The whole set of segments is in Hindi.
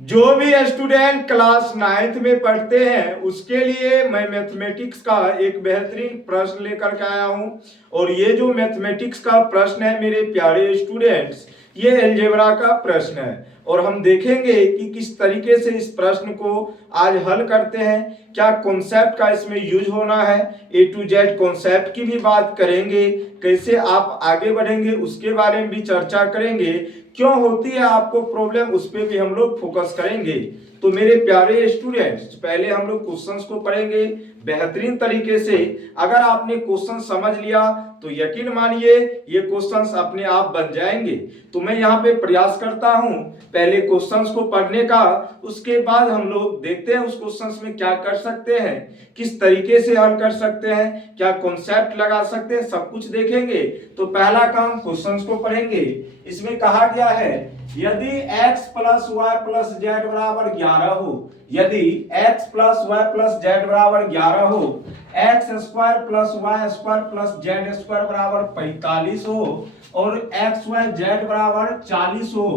जो भी स्टूडेंट क्लास 9th में पढ़ते हैं उसके लिए मैं मैथमेटिक्स का एक बेहतरीन प्रश्न लेकर के आया हूं। और ये जो मैथमेटिक्स का प्रश्न है मेरे प्यारे स्टूडेंट्स, ये अलजेब्रा का प्रश्न है। और हम देखेंगे कि किस तरीके से इस प्रश्न को आज हल करते हैं, क्या कॉन्सेप्ट का इसमें यूज होना है, ए टू जेड कॉन्सेप्ट की भी बात करेंगे, कैसे आप आगे बढ़ेंगे उसके बारे में भी चर्चा करेंगे, क्यों होती है आपको प्रॉब्लम उस पर भी हम लोग फोकस करेंगे। तो मेरे प्यारे स्टूडेंट्स, पहले हम लोग क्वेश्चंस को पढ़ेंगे बेहतरीन तरीके से। अगर आपने क्वेश्चन समझ लिया तो यकीन मानिए ये क्वेश्चंस अपने आप बन जाएंगे। तो मैं यहाँ पे प्रयास करता हूँ पहले क्वेश्चंस को पढ़ने का, उसके बाद हम लोग देखते हैं उस क्वेश्चंस में क्या कर सकते हैं, किस तरीके से हल कर सकते हैं, क्या कॉन्सेप्ट लगा सकते हैं, सब कुछ देखेंगे। तो पहला काम क्वेश्चंस को पढ़ेंगे। इसमें कहा गया है यदि x plus y plus z बराबर 11 हो, यदि x plus y plus z बराबर 11 हो, x square plus y square plus z square बराबर 45 हो और एक्स वाई जेड बराबर 40 हो,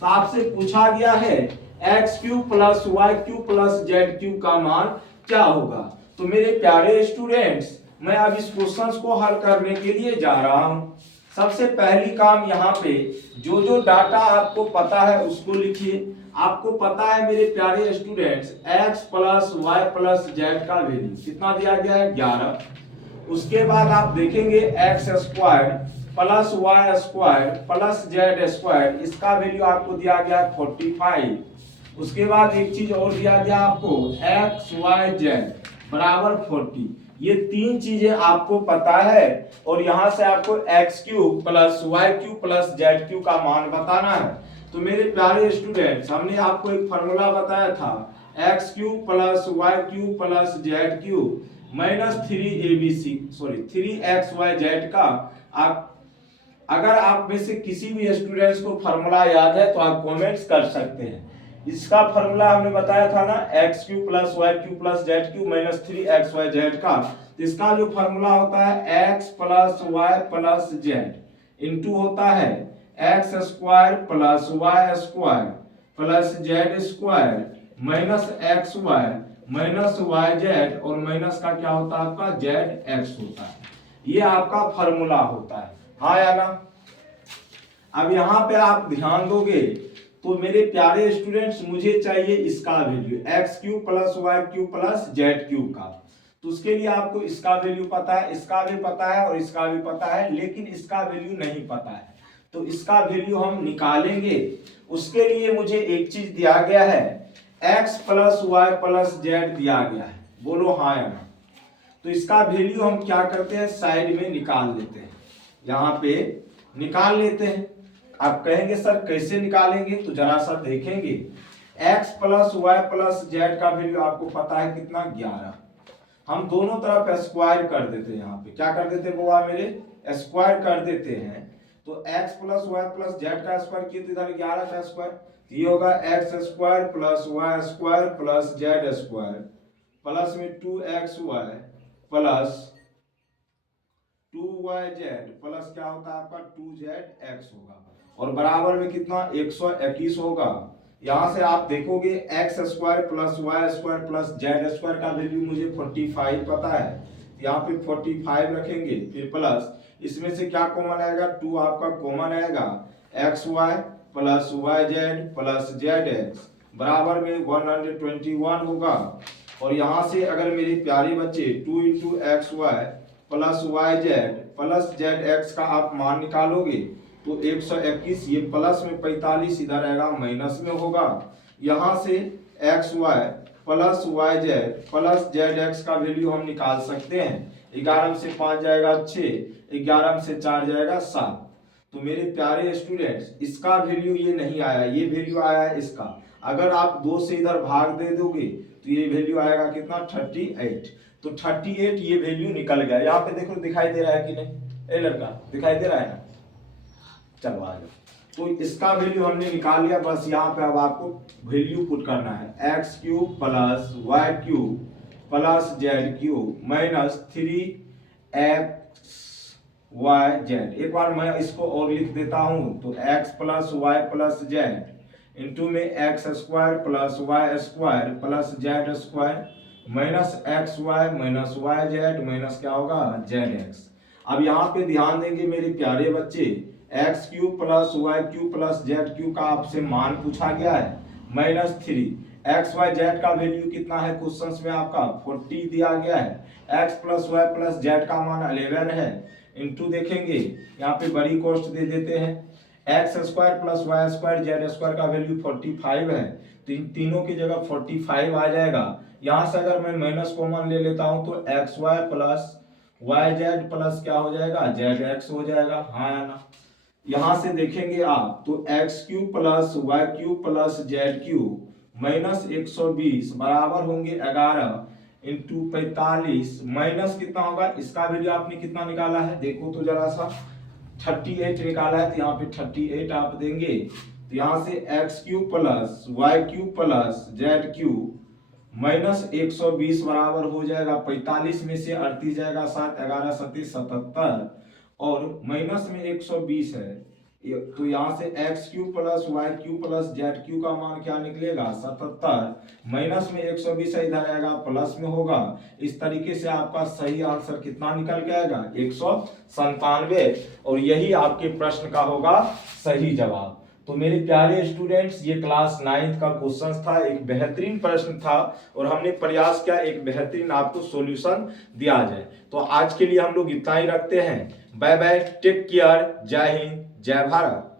तो आपसे पूछा गया है x cube plus y cube plus z cube का मान क्या होगा। तो मेरे प्यारे स्टूडेंट्स, मैं अब इस क्वेश्चन को हल करने के लिए जा रहा हूं। सबसे पहली काम यहाँ पे जो जो डाटा आपको पता है उसको लिखिए। आपको पता है मेरे प्यारे students x plus y plus z का वैल्यू कितना दिया गया है 11। उसके बाद आप देखेंगे x square plus y square plus z square, इसका वैल्यू आपको दिया गया है 45। उसके बाद एक चीज और दिया गया आपको एक्स वाई जेड बराबर 40। ये तीन चीजें आपको पता है और यहां से आपको x cube plus y cube plus z cube का मान बताना है। तो मेरे प्यारे स्टूडेंट्स, हमने आपको एक फॉर्मूला बताया था x cube plus y cube plus z cube minus 3 x y z का। आप अगर आप में से किसी भी स्टूडेंट्स को फॉर्मूला याद है तो आप कमेंट्स कर सकते हैं। इसका फॉर्मूला हमने बताया था ना x cube plus y cube plus z cube minus 3 x y z का। तो इसका जो फॉर्मूला होता है x plus y plus z into होता है x square plus y square plus z square minus x y minus y z और माइनस का क्या होता है आपका जेड एक्स होता है। ये आपका फॉर्मूला होता है, हाँ या ना। अब यहाँ पे आप ध्यान दोगे तो मेरे प्यारे स्टूडेंट्स, मुझे चाहिए इसका value x cube plus y cube plus z cube का। तो उसके लिए आपको इसका वैल्यू पता है, इसका भी पता है और इसका भी पता है, लेकिन इसका वैल्यू नहीं पता है। तो इसका वैल्यू हम निकालेंगे। उसके लिए मुझे एक चीज दिया गया है x plus y plus z दिया गया है, बोलो हाँ या ना। तो इसका वैल्यू हम क्या करते हैं साइड में निकाल लेते हैं, यहाँ पे निकाल लेते हैं। आप कहेंगे सर कैसे निकालेंगे, तो जरा सा देखेंगे x plus y plus z का वैल्यू आपको पता है कितना 11। हम दोनों तरफ स्क्वायर कर देते हैं, यहाँ पे क्या कर देते हैं बुआ मेरे स्क्वायर कर देते हैं। तो x plus y plus z का स्क्वायर किया तो इधर 11 का स्क्वायर, तो ये होगा x square plus y square plus z square plus में 2xy प्लस 2yz प्लस क्या होता है आपका 2zx होगा और बराबर में कितना 121 होगा। यहां से आप देखोगे x square plus y square plus z square का वैल्यू मुझे 45 पता है, यहाँ पे 45 रखेंगे, फिर प्लस इसमें से क्या कॉमन आएगा 2 आपका कॉमन आएगा, x y plus y z plus z x बराबर में 121 होगा। और यहां से अगर मेरे प्यारे बच्चे 2 into x y plus y z plus z x का आप मान निकालोगे तो 121, ये प्लस में 45 इधर आएगा माइनस में होगा। यहाँ से x y plus y z plus z x का वैल्यू हम निकाल सकते हैं। 11 से 5 जाएगा 6, 11 से 4 जाएगा 7। तो मेरे प्यारे स्टूडेंट्स, इसका वैल्यू ये नहीं आया, ये वैल्यू आया है इसका। अगर आप 2 से इधर भाग दे दोगे तो ये वैल्यू आएगा कितना 38। तो 38 ये वैल्यू निकल गया। यहाँ पे देखो दिखाई दे रहा है कि नहीं, ए लड़का दिखाई दे रहा है ना, चलो आ जाओ। तो इसका वैल्यू हमने निकाल लिया, बस यहाँ पे अब आपको वैल्यू पुट करना है x cube plus y cube plus z cube minus 3x y z. एक बार मैं इसको और लिख देता हूं, तो x plus y plus z into में x square plus y square plus z square minus x y minus y z minus क्या होगा जेड एक्स। अब यहाँ पे ध्यान देंगे मेरे प्यारे बच्चे, x cube plus y cube plus z cube का आपसे मान पूछा गया है -3। एक्स वाई जेड का वैल्यू कितना है क्वेश्चंस में आपका 40 दिया गया है। X plus y plus z का मान 11 है। इंटू देखेंगे यहाँ पे बड़ी कॉस्ट दे देते हैं, x square plus y square z square का वैल्यू 45 है, तो इन तीनों की जगह 45 आ जाएगा। यहाँ से अगर मैं माइनस कॉमन ले लेता हूँ तो x y plus y z plus क्या हो जाएगा जेड एक्स हो जाएगा, हाँ या ना। यहाँ से देखेंगे आप तो x cube plus y cube plus z cube minus 120 बराबर होंगे 11 इंटू 45 माइनस कितना होगा, इसका वैल्यू आपने कितना निकाला है देखो तो जरा सा 38 निकाला है, तो यहाँ पे 38 आप देंगे, तो यहाँ से x cube plus y cube plus z cube minus 120 बराबर हो जाएगा 45 में से 38 जाएगा 7 11 37 77 और माइनस में 120 है, तो यहाँ से x cube plus y cube plus z cube का मान क्या निकलेगा 77 माइनस में 120 है, इधर आएगा प्लस में होगा। इस तरीके से आपका सही आंसर कितना निकल के आएगा 197 और यही आपके प्रश्न का होगा सही जवाब। तो मेरे प्यारे स्टूडेंट्स ये क्लास 9th का क्वेश्चन था, एक बेहतरीन प्रश्न था और हमने प्रयास किया एक बेहतरीन आपको सॉल्यूशन दिया जाए। तो आज के लिए हम लोग इतना ही रखते हैं। बाय बाय, टेक केयर, जय हिंद, जय भारत।